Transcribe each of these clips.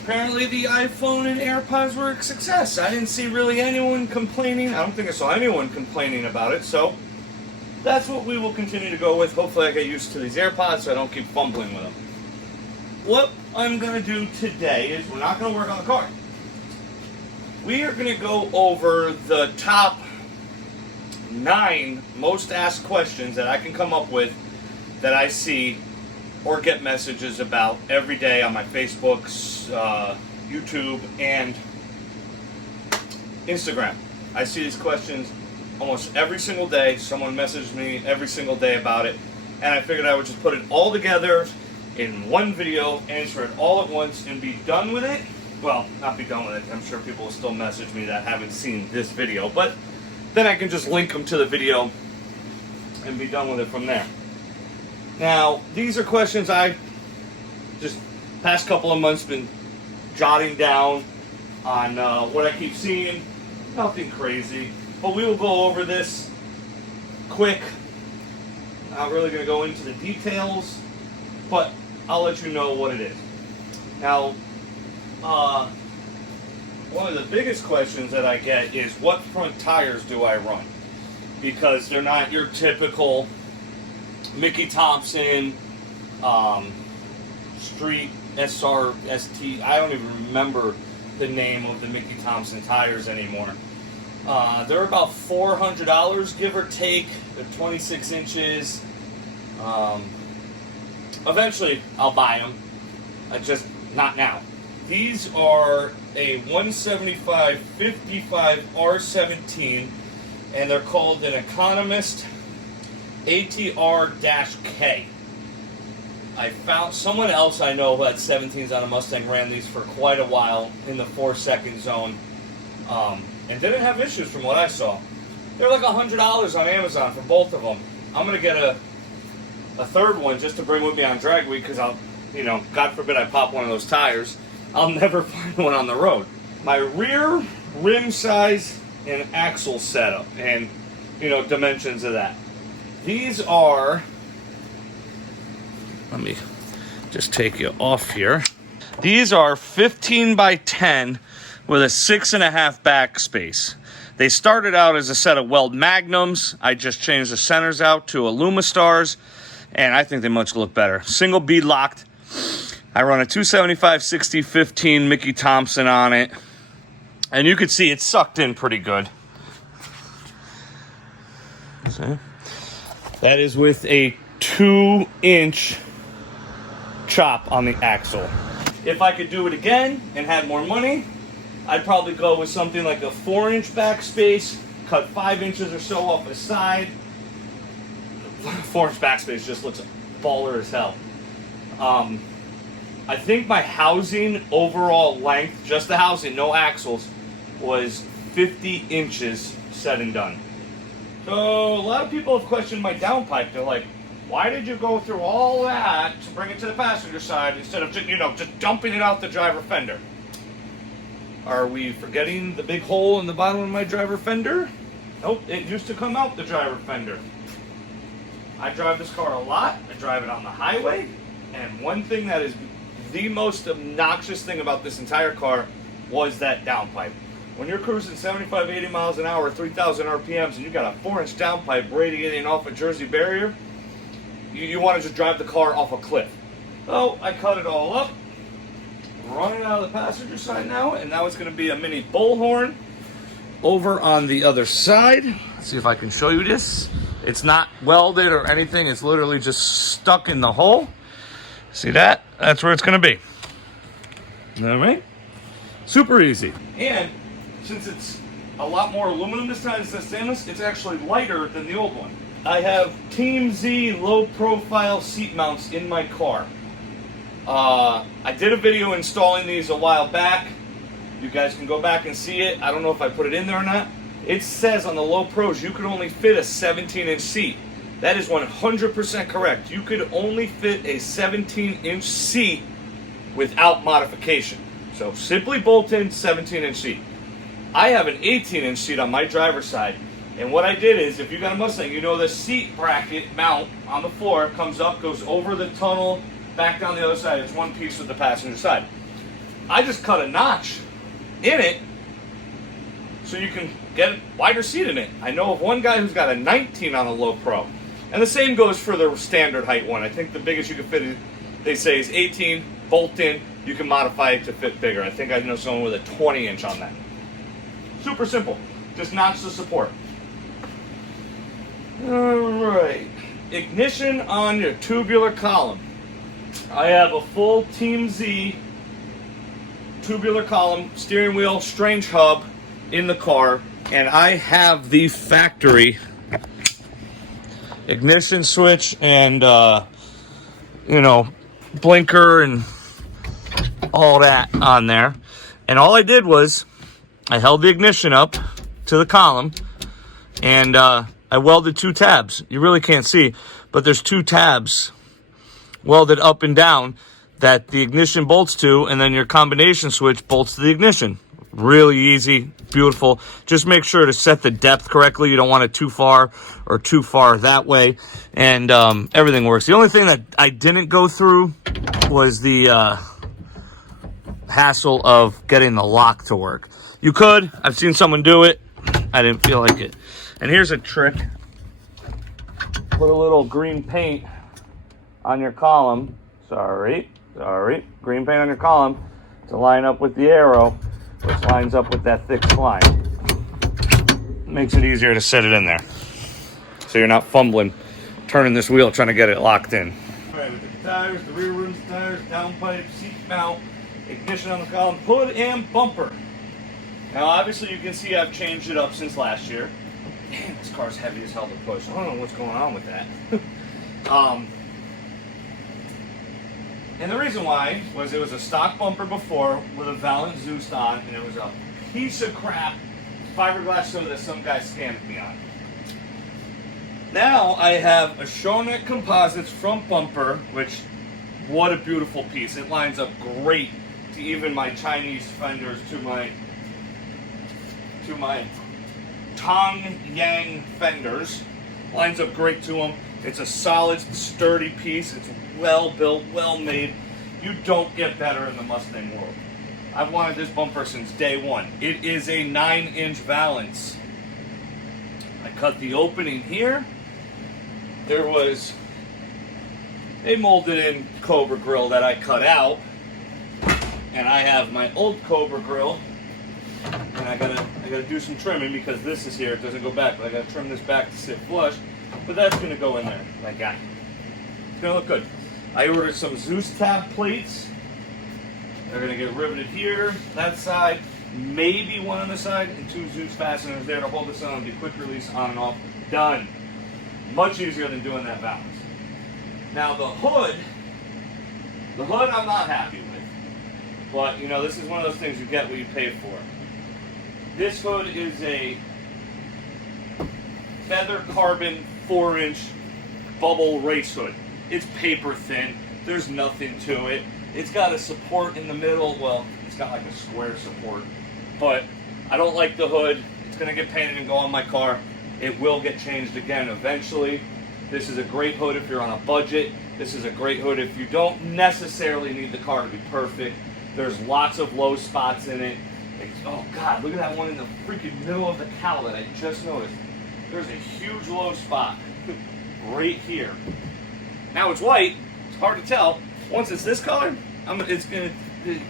Apparently the iPhone and AirPods were a success. I didn't see really anyone complaining. I don't think I saw anyone complaining about it, so that's what we will continue to go with. Hopefully I get used to these AirPods so I don't keep fumbling with them. What I'm going to do today is we're not going to work on the car. We are going to go over the top 9 most asked questions that I can come up with that I see or get messages about every day on my Facebooks, YouTube, and Instagram. I see these questions almost every single day. Someone messages me every single day about it, and I figured I would just put it all together in one video, answer it all at once, and be done with it. Well, not be done with it. I'm sure people will still message me that haven't seen this video, but then I can just link them to the video and be done with it from there. Now, these are questions I just past couple of months been jotting down on what I keep seeing. Nothing crazy, but we will go over this quick. Not really going to go into the details, but I'll let you know what it is. Now, one of the biggest questions that I get is what front tires do I run? Because they're not your typical Mickey Thompson, Street, SR, ST. I don't even remember the name of the Mickey Thompson tires anymore. They're about $400, give or take. They're 26 inches. Eventually, I'll buy them. Just not now. These are a 175/55 R17, and they're called an Economist ATR-K. I found someone else I know who had 17s on a Mustang, ran these for quite a while in the 4-second zone, and didn't have issues from what I saw. They're like $100 on Amazon for both of them. I'm going to get a third one just to bring with me on drag week because I'll, God forbid I pop one of those tires. I'll never find one on the road. My rear rim size and axle setup and, dimensions of that. These are, let me just take you off here. These are 15 by 10 with a 6.5 backspace. They started out as a set of Weld Magnums. I just changed the centers out to Alumastars, and I think they much look better. Single bead locked. I run a 275/60/15 Mickey Thompson on it, and you can see it's sucked in pretty good. See? That is with a 2-inch chop on the axle. If I could do it again and had more money, I'd probably go with something like a 4-inch backspace, cut 5 inches or so off the side. 4-inch backspace just looks baller as hell. I think my housing overall length, just the housing, no axles, was 50 inches said and done. So a lot of people have questioned my downpipe. They're like, why did you go through all that to bring it to the passenger side instead of just dumping it out the driver fender? Are we forgetting the big hole in the bottom of my driver fender? Nope, it used to come out the driver fender. I drive this car a lot. I drive it on the highway. And one thing that is the most obnoxious thing about this entire car was that downpipe. When you're cruising 75, 80 miles an hour, 3,000 RPMs, and you got a 4-inch downpipe radiating off a Jersey barrier, you want to just drive the car off a cliff. So I cut it all up, run it out of the passenger side now, and now it's going to be a mini bullhorn over on the other side. Let's see if I can show you this. It's not welded or anything. It's literally just stuck in the hole. See that? That's where it's going to be. All right? Super easy. And since it's a lot more aluminum this time instead of stainless, it's actually lighter than the old one. I have Team Z low-profile seat mounts in my car. I did a video installing these a while back. You guys can go back and see it. I don't know if I put it in there or not. It says on the Low Pros you could only fit a 17-inch seat. That is 100% correct. You could only fit a 17-inch seat without modification. So simply bolt in 17-inch seat. I have an 18-inch seat on my driver's side. And what I did is, if you got a Mustang, you know the seat bracket mount on the floor comes up, goes over the tunnel, back down the other side. It's one piece with the passenger side. I just cut a notch in it so you can get a wider seat in it. I know of one guy who's got a 19 on a Low Pro. And the same goes for the standard height one. I think the biggest you can fit, they say, is 18, bolt in. You can modify it to fit bigger. I think I know someone with a 20-inch on that. Super simple. Just notch the support. Alright. Ignition on your tubular column. I have a full Team Z tubular column, steering wheel, strange hub in the car, and I have the factory ignition switch and blinker and all that on there. And all I did was I held the ignition up to the column and I welded 2 tabs. You really can't see, but there's 2 tabs welded up and down that the ignition bolts to, and then your combination switch bolts to the ignition. Really easy, beautiful. Just make sure to set the depth correctly. You don't want it too far or too far that way, and everything works. The only thing that I didn't go through was the hassle of getting the lock to work. You could. I've seen someone do it. I didn't feel like it. And here's a trick. Put a little green paint on your column. Sorry. Green paint on your column to line up with the arrow, which lines up with that thick spline. Makes it easier to set it in there, so you're not fumbling, turning this wheel trying to get it locked in. All right, with the tires, the rear rim tires, downpipe, seat mount, ignition on the column, hood and bumper. Now, obviously, you can see I've changed it up since last year. Man, this car's heavy as hell to push. I don't know what's going on with that. And the reason why was it was a stock bumper before with a Valent Zeus on, and it was a piece of crap fiberglass soda that some guy scammed me on. Now I have a Shonet Composites front bumper, which, what a beautiful piece. It lines up great to even my Chinese fenders, to my Tong Yang fenders. Lines up great to them. It's a solid, sturdy piece. It's well built, well made. You don't get better in the Mustang world. I've wanted this bumper since day one. It is a 9-inch valance. I cut the opening here. There was a molded in Cobra grill that I cut out. And I have my old Cobra grill. And I gotta do some trimming because this is here, it doesn't go back, but I gotta trim this back to sit flush. But that's gonna go in there, like that. It's gonna look good. I ordered some Zeus tab plates. They're gonna get riveted here, that side, maybe one on the side, and 2 Zeus fasteners there to hold this on and be quick release on and off. Done. Much easier than doing that balance. Now the hood I'm not happy with. But this is one of those things you get what you pay for. This hood is a feather carbon 4-inch bubble race hood. It's paper thin. There's nothing to it. It's got a support in the middle. Well, it's got like a square support. But I don't like the hood. It's going to get painted and go on my car. It will get changed again eventually. This is a great hood if you're on a budget. This is a great hood if you don't necessarily need the car to be perfect. There's lots of low spots in it. Oh God, look at that one in the freaking middle of the cowl that I just noticed. There's a huge low spot right here. Now it's white, it's hard to tell. Once it's this color, it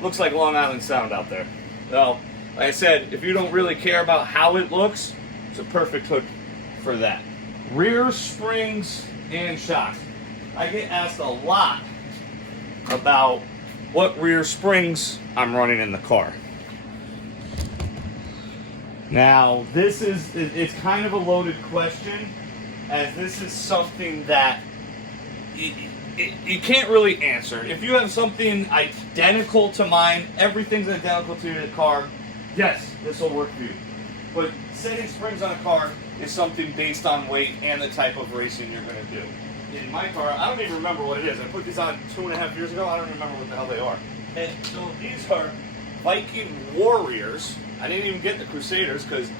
looks like Long Island Sound out there. So, like I said, if you don't really care about how it looks, it's a perfect hood for that. Rear springs and shocks. I get asked a lot about what rear springs I'm running in the car. Now, it's kind of a loaded question, as this is something that you can't really answer. If you have something identical to mine, everything's identical to your car, yes, this will work for you. But setting springs on a car is something based on weight and the type of racing you're going to do. In my car, I don't even remember what it is. I put these on 2.5 years ago. I don't remember what the hell they are. And so these are Viking Warriors. I didn't even get the Crusaders because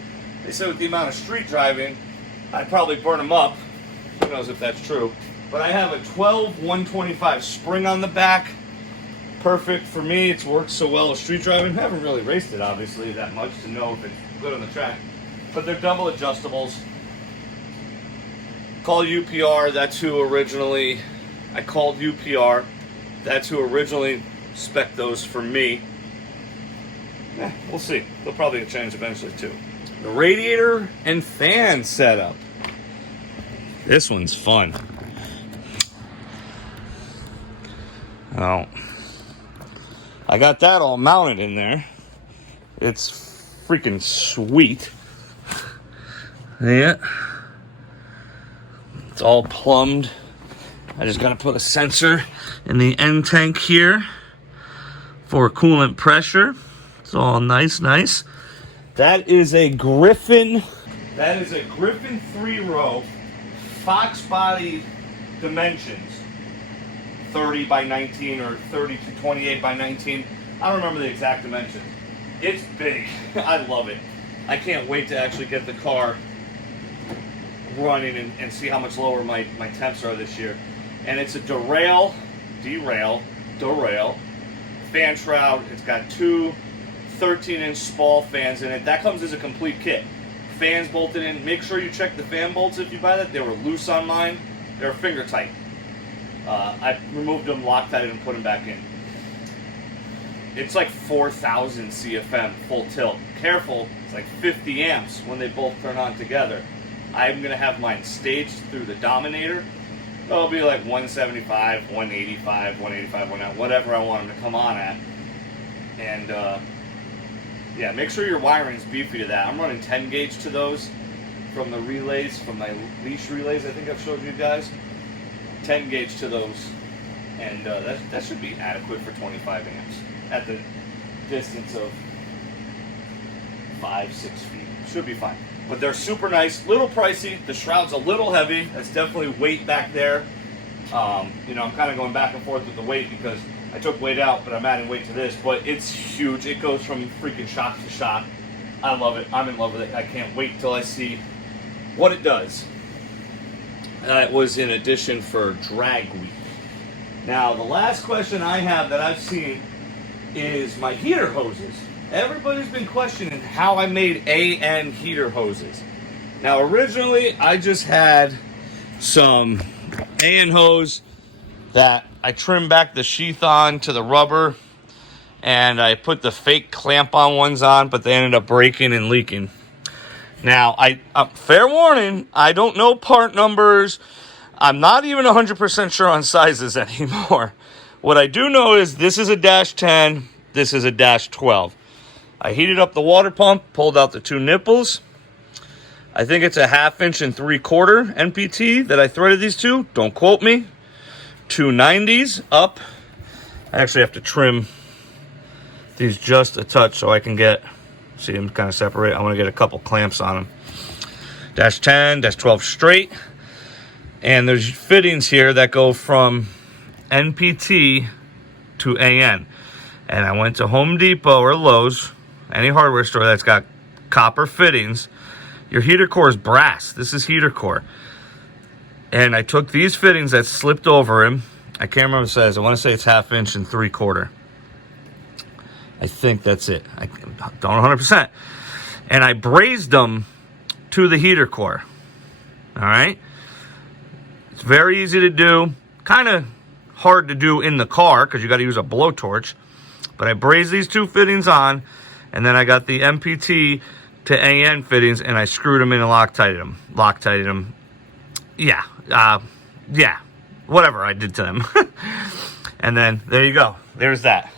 they said with the amount of street driving, I'd probably burn them up. Who knows if that's true. But I have a 12 125 spring on the back. Perfect for me. It's worked so well with street driving. I haven't really raced it, obviously, that much to know if it's good on the track. But they're double adjustables. Call UPR. That's who originally... I called UPR. That's who originally spec'd those for me. We'll see. They'll probably get changed eventually, too. The radiator and fan setup. This one's fun. Oh, I got that all mounted in there. It's freaking sweet. Yeah. It's all plumbed. I just gotta put a sensor in the end tank here for coolant pressure. It's all nice. That is a Griffin. That is a Griffin 3-row Fox body dimensions. 30 by 19 or 30 to 28 by 19. I don't remember the exact dimensions. It's big. I love it. I can't wait to actually get the car running and see how much lower my temps are this year. And it's a derail, fan shroud. It's got two 13-inch Spall fans in it. That comes as a complete kit. Fans bolted in. Make sure you check the fan bolts if you buy that. They were loose on mine. They're finger tight. I removed them, Loctited, and put them back in. It's like 4,000 CFM full tilt. Careful, it's like 50 amps when they both turn on together. I'm going to have mine staged through the Dominator. It'll be like 175, 185, 190, whatever I want them to come on at. And yeah, make sure your wiring's beefy to that. I'm running 10 gauge to those from the relays, from my leash relays I think I've showed you guys. 10 gauge to those, and that should be adequate for 25 amps at the distance of 5-6 feet. Should be fine. But they're super nice, little pricey. The shroud's a little heavy. That's definitely weight back there. You know, I'm kind of going back and forth with the weight because I took weight out, but I'm adding weight to this. But it's huge. It goes from freaking shock to shock. I love it. I'm in love with it. I can't wait till I see what it does. That was in addition for drag week. Now, the last question I have that I've seen is my heater hoses. Everybody's been questioning how I made AN heater hoses. Now, originally, I just had some AN hose that I trimmed back the sheath on to the rubber, and I put the fake clamp-on ones on, but they ended up breaking and leaking. Now, fair warning, I don't know part numbers. I'm not even 100% sure on sizes anymore. What I do know is this is a -10, this is a -12. I heated up the water pump, pulled out the two nipples. I think it's a 1/2 inch and 3/4 NPT that I threaded these two. Don't quote me. 290s up. I actually have to trim these just a touch so I can get... See them kind of separate. I want to get a couple clamps on them. -10, -12 straight. And there's fittings here that go from NPT to AN. And I went to Home Depot or Lowe's, any hardware store that's got copper fittings. Your heater core is brass. This is heater core. And I took these fittings that slipped over him. I can't remember what it says. I want to say it's 1/2 inch and 3/4. I think that's it. I don't 100%. And I brazed them to the heater core. All right? It's very easy to do. Kind of hard to do in the car because you got to use a blowtorch. But I brazed these two fittings on, and then I got the MPT to AN fittings, and I screwed them in and Loctited them. Yeah. Yeah. Whatever I did to them. And then there you go. There's that.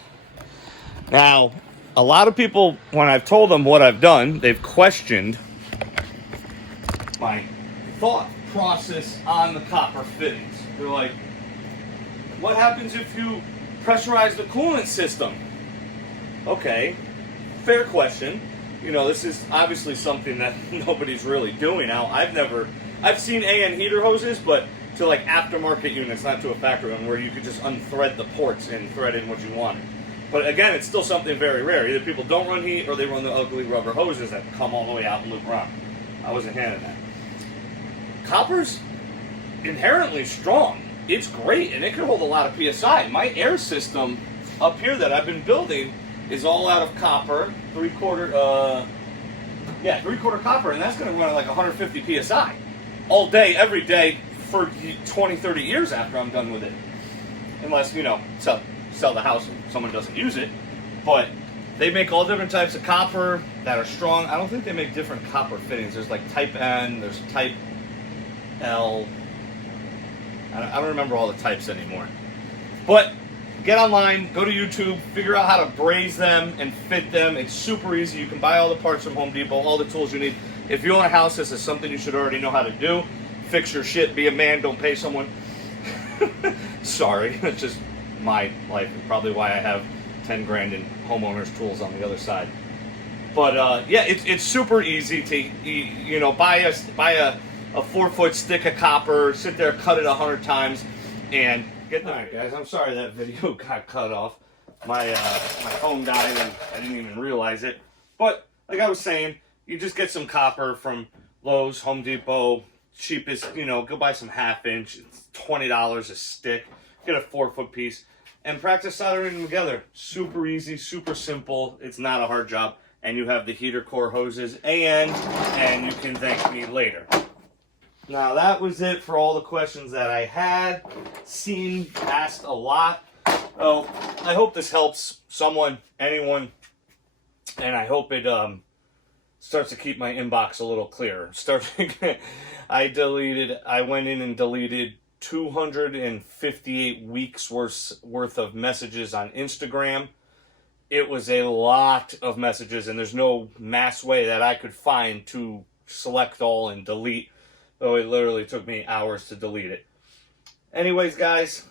Now, a lot of people, when I've told them what I've done, they've questioned my thought process on the copper fittings. They're like, what happens if you pressurize the coolant system? Okay, fair question. You know, this is obviously something that nobody's really doing now. I've seen AN heater hoses, but to like aftermarket units, not to a factory one, where you could just unthread the ports and thread in what you wanted. But again, it's still something very rare. Either people don't run heat or they run the ugly rubber hoses that come all the way out and loop around. I wasn't a fan of that. Copper's inherently strong. It's great, and it can hold a lot of PSI. My air system up here that I've been building is all out of copper, three-quarter copper, and that's going to run at like 150 PSI all day, every day for 20, 30 years after I'm done with it. Unless, you know, sell the house and someone doesn't use it. But they make all different types of copper that are strong. I don't think they make different copper fittings. There's like type N, there's type L. I don't remember all the types anymore. But get online, go to YouTube, figure out how to braze them and fit them. It's super easy. You can buy all the parts from Home Depot, all the tools you need. If you own a house, this is something you should already know how to do. Fix your shit, be a man, don't pay someone. Sorry, it's just my life, and probably why I have 10 grand in homeowners tools on the other side. But yeah, it's super easy to, you know, buy a 4-foot stick of copper, sit there, cut it 100 times, and get the... Alright guys, I'm sorry that video got cut off. My phone died and I didn't even realize it. But like I was saying, you just get some copper from Lowe's, Home Depot, cheapest, you know, go buy some 1/2 inch, it's $20 a stick, get a 4-foot piece, and practice soldering them together. Super easy, super simple, it's not a hard job, and you have the heater core hoses, and you can thank me later. Now that was it for all the questions that I had. Seen, asked a lot. Oh, I hope this helps someone, anyone, and I hope it starts to keep my inbox a little clearer. I went in and deleted 258 weeks worth of messages on Instagram. It was a lot of messages, and there's no mass way that I could find to select all and delete. So it literally took me hours to delete it. Anyways, guys,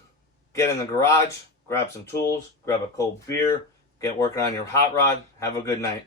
get in the garage, grab some tools, grab a cold beer, get working on your hot rod. Have a good night.